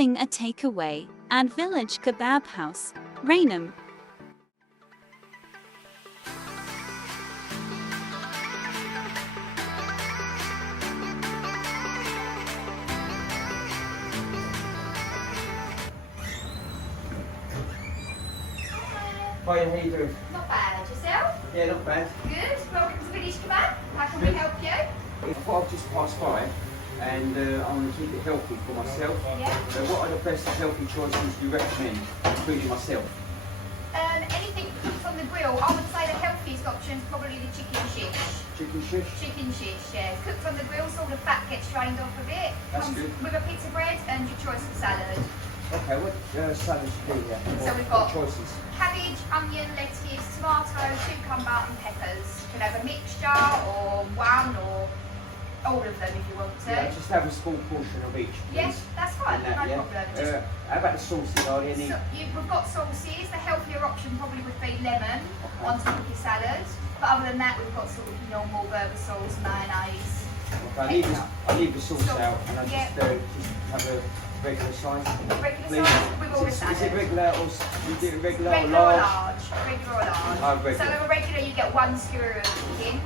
having a takeaway at Village Kebab House, Rainham. Hiya, how you doing? Not bad. Yourself? Yeah, not bad. Good. Welcome to Village Kebab. How can we help you? I thought I'd just pass by and I want to keep it healthy for myself. Yeah. What are the best healthy choices you recommend, including myself? Anything cooked on the grill, I would say the healthiest option is probably the chicken shish. Chicken shish? Chicken shish, yeah. Cooked on the grill, so all the fat gets drained off of it. That's Comes good. with a pizza bread and your choice of salad. Okay, what salads do you have? So we've got choices. cabbage, onion, lettuce, tomato, cucumber and peppers. You can have a mixture or one or all of them if you want to. Yeah, just have a small portion of each, please. Yes, that's fine, And that, no problem. Just how about the sauces? Are there any? we've got sauces. The healthier option probably would be lemon on top of your salad. But other than that, we've got sort of normal burger sauce, mayonnaise. Okay, I leave the sauce out and I Yeah. just have a regular size. Regular Please. size with all the Is salad. it regular or you do it regular or Regular or large? large? Regular or large? Oh, regular. So with a regular, you get one skewer of chicken,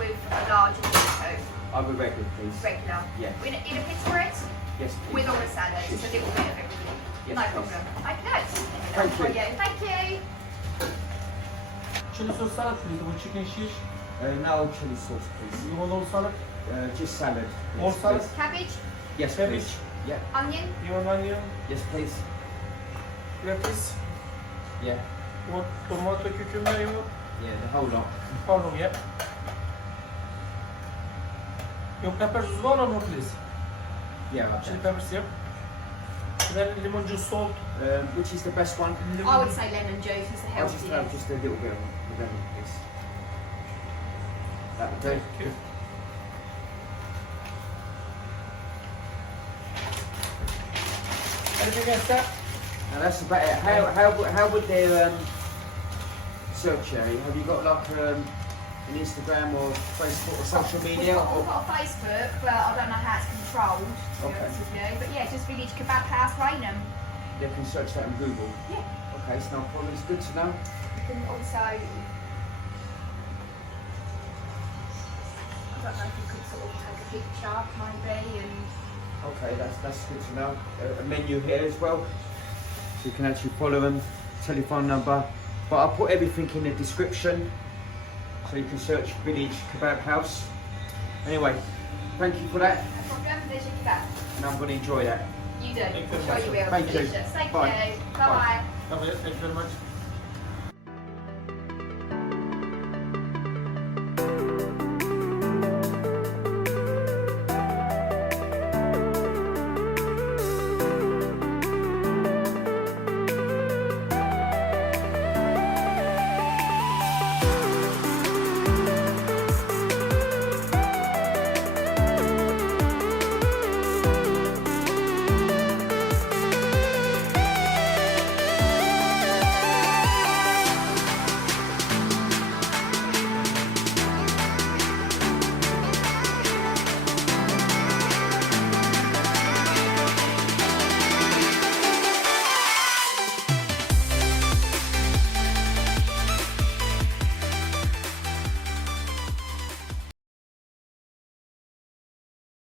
with a large you get two. I'll be regular, please. Regular. Yeah. In a pizza bread Yes, please. with all the salad, just a little bit of everything. Yes, No please. problem. Okay. Thank you. Thank you. Chili sauce salad, please, with chicken shish. No chili sauce, please. You want all salad? Just salad. All Yes, salad? please. Cabbage, Yes, Cabbage. please. Yeah. onion, You want onion? Yes, please. Lettuce? Yeah. You want tomato, cucumber, you want? Yeah, the whole lot. Hold on, yeah. Your peppers as well or no, please? Yeah, right. Chili peppers, yeah. Then lemon juice, salt. Which is the best one? I would say lemon juice is the I'll just have healthiest. just a little bit of lemon, please. That would do. Thank you. Anything else, sir? Now that's about it. How would they search you? Have you got like an Instagram or Facebook or social media? We've got a Facebook, but I don't know how it's controlled, to be Okay. honest with you. But yeah, just Village Kebab House, Rainham. They can search that on Google. Yeah. Okay, it's no problem. It's good to know. You can also, I don't know if you could sort of take a picture, maybe, and Okay, that's good to know. A menu here as well, so you can actually follow them. Telephone number, but I'll put everything in the description, so you can search Village Kebab House. Anyway, thank you for that, no problem, there's your kebab. and I'm going to enjoy that. You do, Thank you I'm very sure much. you will. Thank you. Delicious. Thank Bye. you. Bye. Bye-bye. Thank you very much.